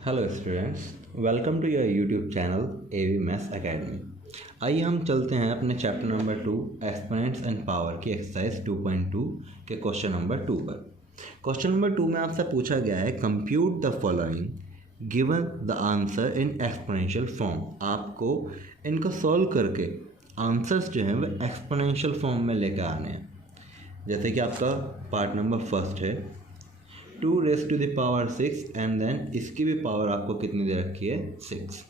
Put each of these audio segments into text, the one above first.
Hello students, welcome to your YouTube channel AV maths academy. आइए हम चलते हैं अपने chapter number 2 exponents and power की एक्सरसाइज 2.2 के क्वेश्चन नंबर 2 पर। क्वेश्चन नंबर 2 में आपसे पूछा गया है compute the following given the answer in exponential form. आपको इनको सॉल्व करके आंसर्स जो हैं वो एक्सपोनेंशियल फॉर्म में लेकर आने हैं। जैसे कि आपका पार्ट नंबर फर्स्ट है 2 raise to the power 6 and then इसकी भी पावर आपको कितनी दे रखी है 6।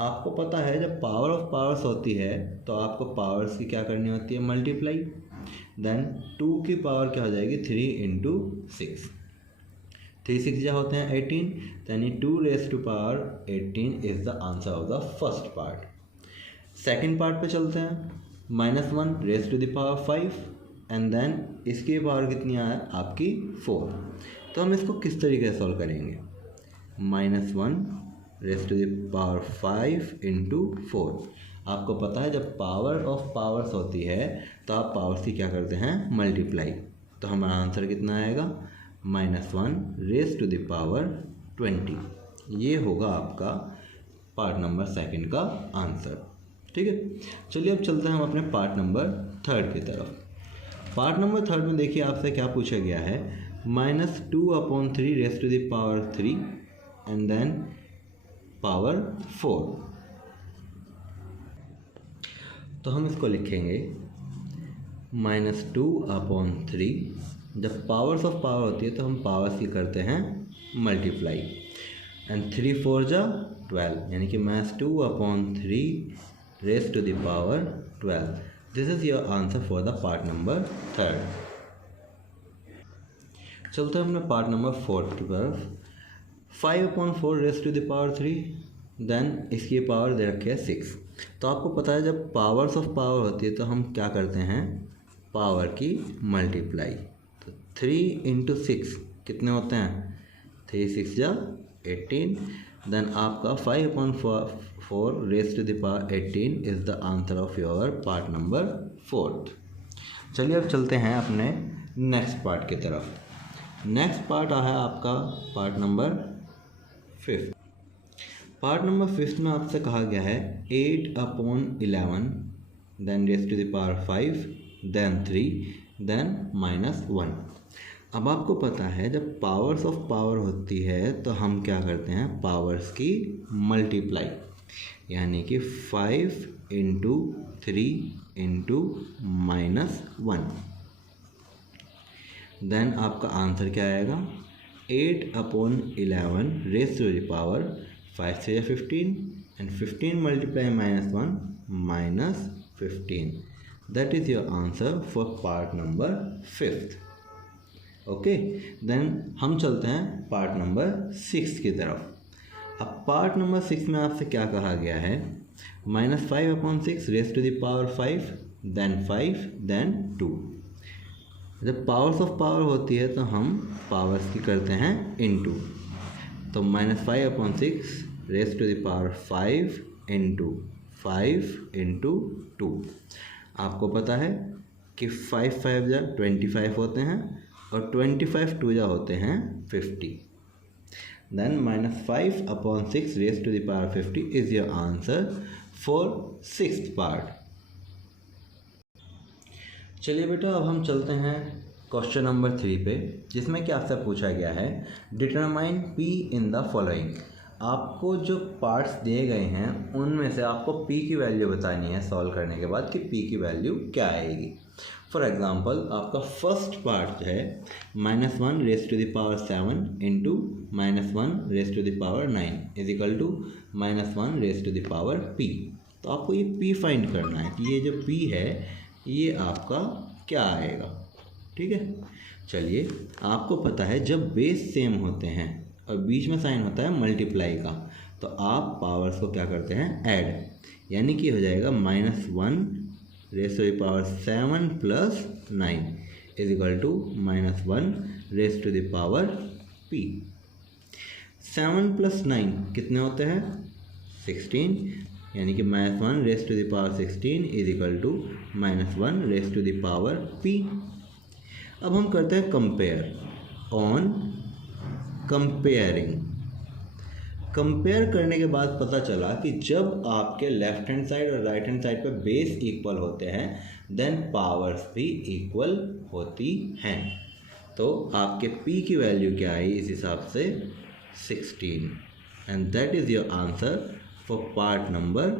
आपको पता है जब पावर ऑफ पावर्स होती है तो आपको पावर्स की क्या करनी होती है मल्टीप्लाई। देन 2 की पावर क्या हो जाएगी 3 इंटू 6। 3 6 जो होते हैं 18, यानी 2 raise to power 18 is the answer of the first part. Second part पे चलते हैं -1 raise to the power 5 and then इसकी पावर कितनी है आपकी 4। तो हम इसको किस तरीके से सॉल्व करेंगे, -1 raise to the power 5 into 4। आपको पता है जब पावर ऑफ पावर्स होती है तो आप पावर्स की क्या करते हैं मल्टीप्लाई। तो हमारा आंसर कितना आएगा -1 रेज़ टू द पावर 20। ये होगा आपका पार्ट नंबर सेकंड का आंसर। ठीक है, चलिए अब चलते हैं हम अपने पार्ट नंबर थर्ड की तरफ। पार्ट नंबर थर्ड में देखिए आपसे क्या पूछा गया है -2/3 raise to the power 3 and then power 4। तो हम इसको लिखेंगे -2/3। जब पावर्स ऑफ पावर होती है तो हम पावर्स की करते हैं मल्टीप्लाई एंड 3 4 जा 12, यानी कि -2/3 raise to the power 12। This is your answer for the part number third. चलते हैं अपने पार्ट नंबर फोर्थ की तरफ। 5/4 raise to the power 3, then इसकी पावर दे रखी है 6। तो आपको पता है जब पावर्स ऑफ पावर होती है तो हम क्या करते हैं पावर की मल्टीप्लाई। तो 3 इंटू 6 कितने होते हैं 3 6 जा 18। देन आपका 5/4 raise to the power 18 is the answer of your part number fourth. चलिए अब चलते हैं अपने नेक्स्ट पार्ट की तरफ। नेक्स्ट पार्ट है आपका पार्ट नंबर 5। पार्ट नंबर 5 में आपसे कहा गया है 8/11 then raise to the power 5 then 3 then -1। अब आपको पता है जब पावर्स ऑफ पावर होती है तो हम क्या करते हैं पावर्स की मल्टीप्लाई, यानी कि 5 इंटू 3 इंटू -1। देन आपका आंसर क्या आएगा 8/11 रेज़ टू द पावर 5 से 15 and 15 multiply -1 -15। That is your answer for part number 5। Okay, then हम चलते हैं पार्ट नंबर 6 की तरफ। अब पार्ट नंबर 6 में आपसे क्या कहा गया है -5/6 raise to the power 5 then 5 then 2। जब पावर्स ऑफ पावर होती है तो हम पावर्स की करते हैं इनटू। तो -5/6 raise to the power 5 into 5 into 2। आपको पता है कि 5 5 जा 25 होते हैं और 25 2 जा होते हैं 50। Then -5/6 raise to the power 50 is your answer for 6th part. चलिए बेटा अब हम चलते हैं क्वेश्चन नंबर 3 पे, जिसमें कि आपसे पूछा गया है determine P in the following. आपको जो पार्ट्स दिए गए हैं उनमें से आपको P की वैल्यू बतानी है सॉल्व करने के बाद कि P की वैल्यू क्या आएगी। फॉर एग्जांपल आपका फर्स्ट पार्ट जो है -1 raise to the power 7 into -1 raise to the power 9 is equal to -1 raise to the power P। तो आपको ये P फाइंड करना है कि ये जो P है ये आपका क्या आएगा। ठीक है, चलिए आपको पता है जब बेस सेम होते हैं और बीच में साइन होता है मल्टीप्लाई का तो आप पावर्स को क्या करते हैं ऐड, यानी कि हो जाएगा -1 raise to the power 7 plus 9 is equal to -1 raise to the power P। 7 plus 9 कितने होते हैं 16, यानी कि -1 raise to the power 16 is equal to -1 raise to the power P। अब हम करते हैं कंपेयर ऑन कंपेयरिंग कंपेयर करने के बाद पता चला कि जब आपके लेफ्ट हैंड साइड और राइट हैंड साइड पे बेस इक्वल होते हैं देन पावर्स भी इक्वल होती हैं। तो आपके p की वैल्यू क्या आई इस हिसाब से 16 and that is your answer for part number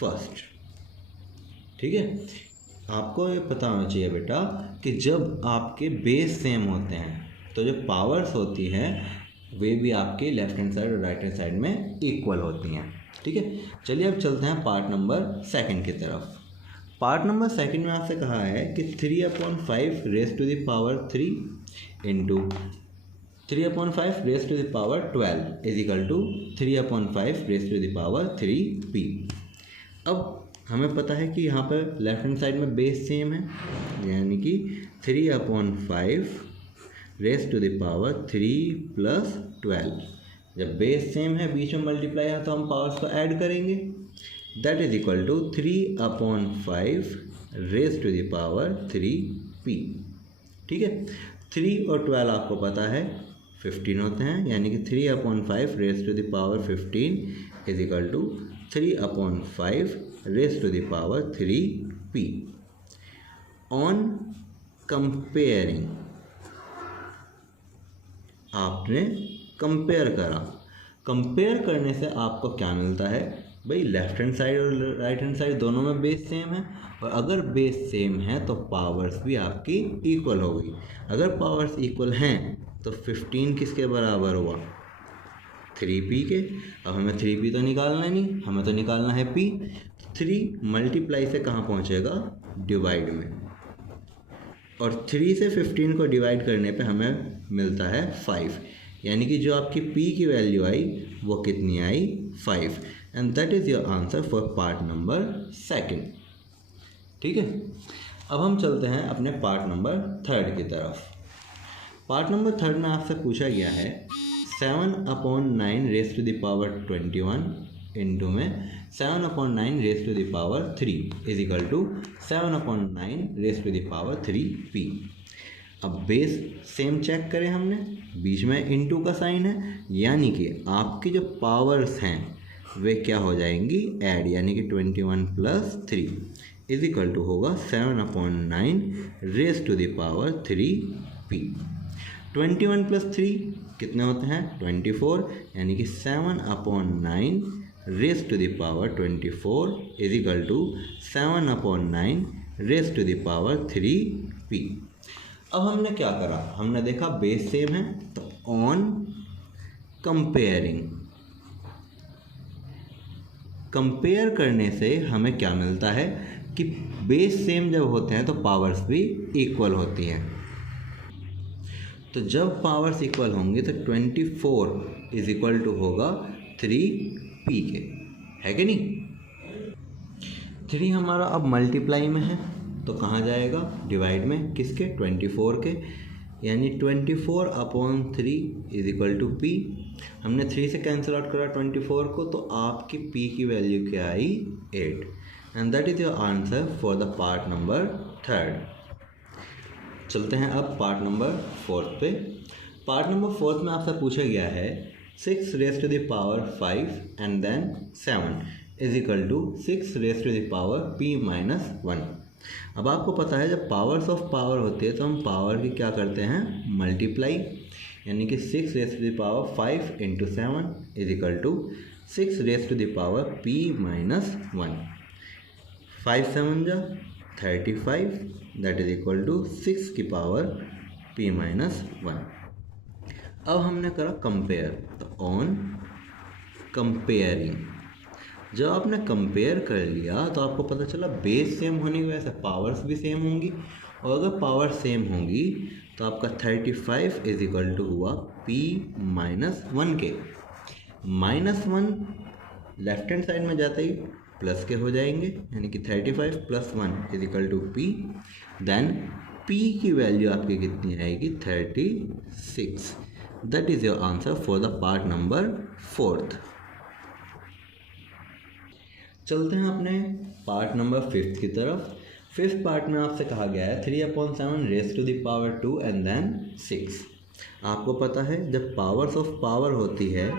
first. ठीक है, आपको ये पता होना चाहिए बेटा कि जब आपके बेस सेम होते हैं तो जो पावर्स होती हैं वे भी आपके लेफ्ट हैंड साइड और राइट हैंड साइड में इक्वल होती हैं। ठीक है, चलिए अब चलते हैं पार्ट नंबर सेकंड की तरफ। पार्ट नंबर सेकंड में आपसे कहा है कि 3/5 raise to the power 3 into 3/5 raise to the power 12 is equal to 3/5 raise to the power 3p। अब हमें पता है कि यहाँ पर लेफ्ट हैंड साइड में बेस सेम है, यानी कि 3/5 रेज़ टू द पावर 3 + 12। जब बेस सेम है, बीच में मल्टीप्लाई है, तो हम पावर्स को ऐड करेंगे। That is equal to 3/5 raise to the power 3p। ठीक है, 3 और 12 आपको पता है 15 होते हैं, यानी कि 3/5 raise to the power 15 is equal to 3/5 raise to the power 3p। On comparing, आपने कंपेयर करा। कंपेयर करने से आपको क्या मिलता है भाई, लेफ्ट हैंड साइड और राइट हैंड साइड दोनों में बेस सेम है, और अगर बेस सेम है तो पावर्स भी आपकी इक्वल होगी। अगर पावर्स इक्वल हैं तो 15 किसके बराबर हुआ, 3p के। अब हमें 3p तो निकालना ही नहीं, हमें तो निकालना है p। 3 मल्टीप्लाई से कहाँ पहुँचेगा, डिवाइड में, और 3 से 15 को डिवाइड करने पे हमें मिलता है 5, यानी कि जो आपकी p की वैल्यू आई वो कितनी आई, 5, and that is your answer for part number second. ठीक है, अब हम चलते हैं अपने पार्ट नंबर थर्ड की तरफ। पार्ट नंबर थर्ड में आपसे पूछा गया है 7/9 raise to the power 21 into में 7/9 raise to the power 3 is equal to 7/9 raise to the power 3p। अब बेस सेम चेक करें हमने, बीच में इंटू का साइन है, यानी कि आपकी जो पावर्स हैं वे क्या हो जाएंगी, ऐड, यानी कि 21 + 3 इज इक्वल टू होगा 7/9 raise to the power 3p। 21 + 3 कितने होते हैं, 24, यानी कि 7/9 raise to the power 24 is equal to 7/9 raise to the power 3p। अब हमने क्या करा, हमने देखा बेस सेम है, तो ऑन कंपेयरिंग, कंपेयर करने से हमें क्या मिलता है कि बेस सेम जब होते हैं तो पावर्स भी इक्वल होती हैं। तो जब पावर्स इक्वल होंगी तो 24 इज इक्वल टू होगा 3p के, है कि नहीं। 3 हमारा अब मल्टीप्लाई में है तो कहाँ जाएगा, डिवाइड में, किसके, 24 के, यानी 24/3 इज इक्वल टू p। हमने 3 से कैंसिल आउट करा 24 को, तो आपकी p की वैल्यू क्या आई, 8, and that is your answer for the part number third. चलते हैं अब पार्ट नंबर फोर्थ पे। पार्ट नंबर फोर्थ में आपसे पूछा गया है 6 raise to the power 5 and then 7 is equal to 6 raise to the power p - 1। अब आपको पता है जब पावर्स ऑफ पावर होती है तो हम पावर की क्या करते हैं, मल्टीप्लाई, यानी कि 6 raise to the power 5 into 7 is equal to 6 raise to the power p - 1। 5 7 जा 35, दैट इज इक्वल टू 6 की पावर p - 1। अब हमने करा कंपेयर, तो ऑन कंपेयरिंग, जब आपने कंपेयर कर लिया तो आपको पता चला बेस सेम होने की वजह से पावर्स भी सेम होंगी, और अगर पावर सेम होंगी तो आपका 35 इज इक्वल टू हुआ p - 1 के। -1 लेफ्ट हैंड साइड में जाते ही प्लस के हो जाएंगे, यानी कि 35 + 1 is equal to p। Then p की वैल्यू आपकी कितनी आएगी, 36। That is your answer for the part number fourth. चलते हैं अपने पार्ट नंबर फिफ्थ की तरफ। फिफ्थ पार्ट में आपसे कहा गया है 3/7 raise to the power 2 and then 6। आपको पता है जब पावर्स ऑफ पावर होती है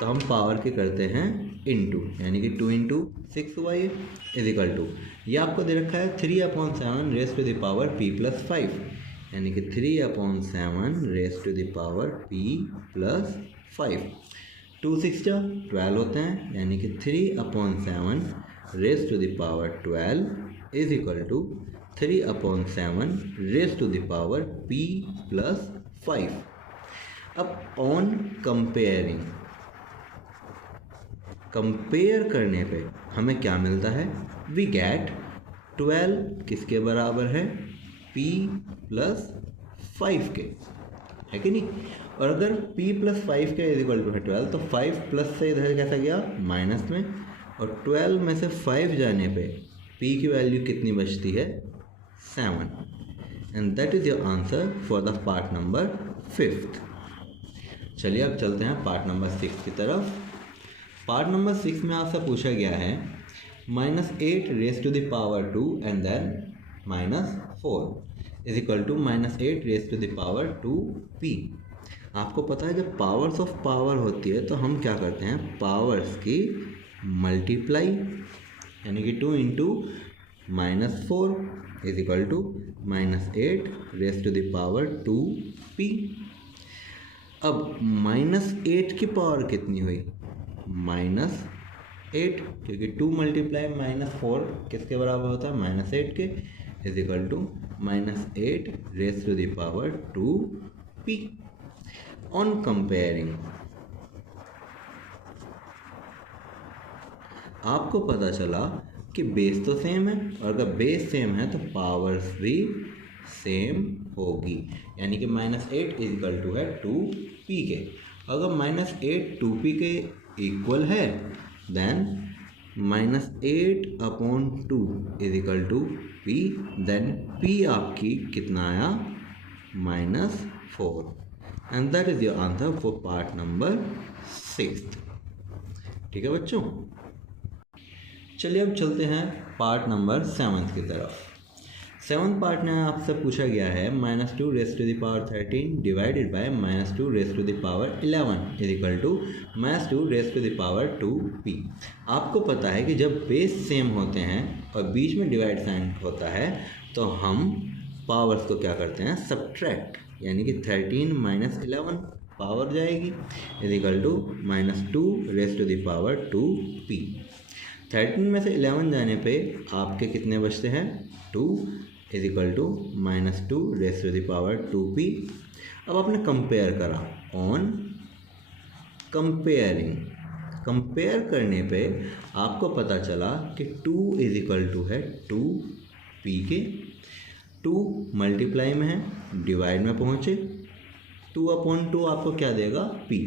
तो हम पावर के करते हैं इनटू, यानी कि 2 इंटू 6 हुआ ये इज इक्वल टू, ये आपको दे रखा है 3/7 raise to the power p plus 5, यानी कि 3/7 raise to the power p plus 5। 2 6 12 होते हैं, यानी कि 3/7 raise to the power 12 is equal to 3/7 raise to the power p plus 5। अब ऑन कंपेयरिंग, कंपेयर करने पे हमें क्या मिलता है, वी गेट 12 किसके बराबर है, p प्लस 5 के, है कि नहीं। और अगर p प्लस 5 के इज इक्वल टू है 12, तो 5 प्लस से इधर कैसा गया माइनस में, और 12 में से 5 जाने पे p की वैल्यू कितनी बचती है, 7। And that is your answer for the part number 5। चलिए अब चलते हैं पार्ट नंबर 6 की तरफ। पार्ट नंबर 6 में आपसे पूछा गया है -8 raise to the power 2 and then -4 is equal to -8 raise to the power 2p। आपको पता है जब पावर्स ऑफ पावर होती है तो हम क्या करते हैं, पावर्स की मल्टीप्लाई, यानी कि 2 into -4 is equal to -8 raise to the power 2p। अब -8 की पावर कितनी हुई, -8, क्योंकि 2 मल्टीप्लाई -4 किसके बराबर होता है, -8 के, is equal to -8 raise to the power 2p। On comparing आपको पता चला कि बेस तो सेम है, और अगर बेस सेम है तो पावर्स भी सेम होगी, यानी कि -8 इज इक्वल टू है 2p के। अगर -8 2p के इक्वल है then -8/2 is equal to p, then p आपकी कितना आया, -4। And that is your answer for part number 6। ठीक है बच्चों, चलिए अब चलते हैं पार्ट नंबर 7 की तरफ। 7th पार्ट में आपसे पूछा गया है -2 raise to the power 13 divided by -2 raise to the power 11 is equal to -2 raise to the power 2p। आपको पता है कि जब बेस सेम होते हैं और बीच में डिवाइड साइन होता है तो हम पावर्स को क्या करते हैं, सब्ट्रैक्ट, यानी कि 13 - 11 पावर जाएगी is equal to -2 raise to the power 2p। 13 में से 11 जाने पे आपके कितने बचते हैं, 2 is equal to -2 raise to the power 2p। अब आपने कंपेयर करा, ऑन कंपेयरिंग, कंपेयर करने पे आपको पता चला कि 2 इज इक्वल टू है 2p के। 2 मल्टीप्लाई में है, डिवाइड में पहुँचे, 2/2 आपको क्या देगा, p।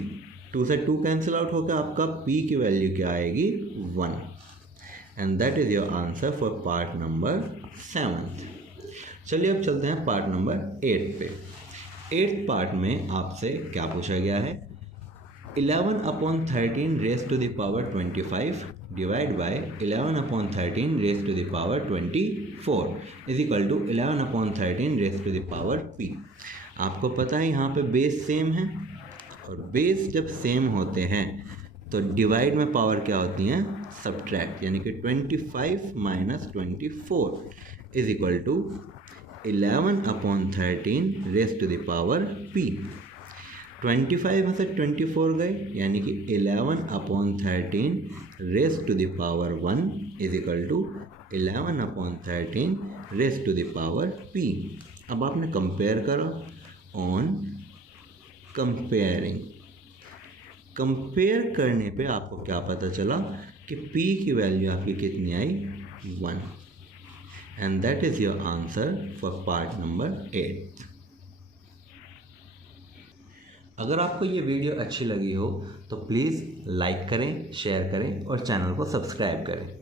2 से 2 कैंसिल आउट होकर आपका p की वैल्यू क्या आएगी, 1। And that is your answer for part number 7। चलिए अब चलते हैं पार्ट नंबर 8 पे। 8th पार्ट में आपसे क्या पूछा गया है, 11/13 raise to the power 25 divide by 11/13 raise to the power 24 is equal to 11/13 raise to the power p। आपको पता है यहाँ पे बेस सेम है, और बेस जब सेम होते हैं तो डिवाइड में पावर क्या होती हैं, सब्ट्रैक्ट, यानी कि 25 - 24 is equal to 11/13 raise to the power p। 25 में से 24 गए, यानी कि 11/13 raise to the power 1 is equal to 11/13 raise to the power p। अब आपने कंपेयर करा, ऑन कंपेयरिंग, कंपेयर करने पे आपको क्या पता चला कि p की वैल्यू आपकी कितनी आई, 1। And that is your answer for part number 8। अगर आपको ये वीडियो अच्छी लगी हो तो प्लीज़ लाइक करें, शेयर करें और चैनल को सब्सक्राइब करें।